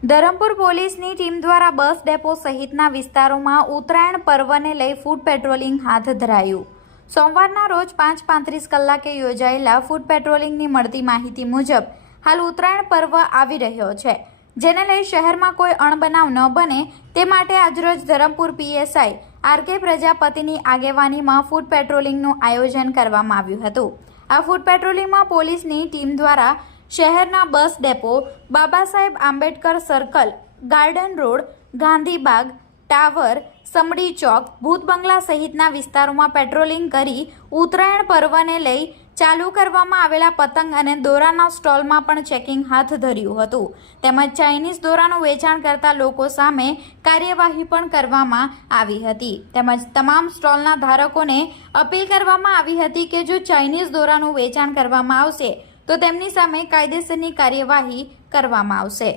ધરમપુર પોલીસની ટીમ દ્વારા bus depot સહિતના વિસ્તારોમાં ઉત્તરાયણ પર્વને લઈ ફૂડ પેટ્રોલિંગ હાથ ધરાયું. સોમવારના રોજ પાંચ પાંત્રીસ કલાકે યોજાયેલા ફૂડ પેટ્રોલિંગની મળતી માહિતી મુજબ, હાલ ઉત્તરાયણ પર્વ આવી રહ્યો છે. જેને લઈ શહેરમાં કોઈ અણબનાવ ન બને તે માટે આજરોજ ધરમપુર પીએસઆઈ આર કે પ્રજાપતિની આગેવાનીમાં ફૂડ પેટ્રોલિંગનું આયોજન કરવામાં આવ્યું હતું. આ ફૂડ પેટ્રોલિંગમાં પોલીસની ટીમ દ્વારા શહેરના bus depot, Baba Saheb Ambedkar circle, garden road Gandhibagh tower, Samdi Chowk, Bhoot Bangla સહિતના વિસ્તારોમાં પેટ્રોલિંગ કરી ઉત્તરાયણ પર્વને લઈ ચાલુ કરવામાં આવેલા પતંગ અને દોરાના સ્ટોલમાં પણ ચેકિંગ હાથ ધર્યું હતું. તેમજ ચાઇનીઝ દોરાનું વેચાણ કરતા લોકો સામે કાર્યવાહી પણ કરવામાં આવી હતી. તેમજ તમામ સ્ટોલના ધારકોને અપીલ કરવામાં આવી હતી કે જો ચાઇનીઝ દોરાનું વેચાણ કરવામાં આવશે તો તેમની સામે કાયદેસરની કાર્યવાહી કરવામાં આવશે.